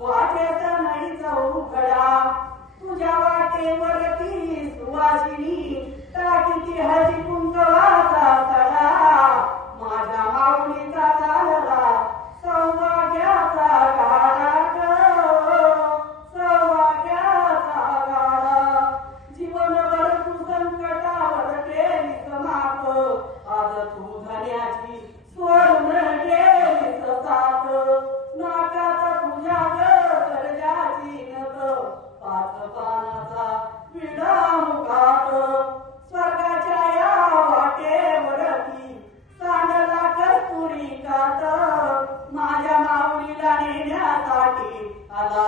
वाटेचा नाही जाऊ घडा तुझ्या वाटेवरती सुवासिनी टाकीती हळदी कुंकवाचा सडा माझ्या माऊलीचा चालला सौभाग्याचा गाडा सौभाग्याचा गाडा जीवनभर तू संकटावर केलीस मात आज तू धन्याची सोडून गेलीस साथ नाकाचा तुझ्या गरजाची नत पाच पानाचा विडा मुखात स्वर्गाच्या या वाटेवरती सांडला कस्तुरी कात माझ्या माऊलीला नेण्यासाठी आला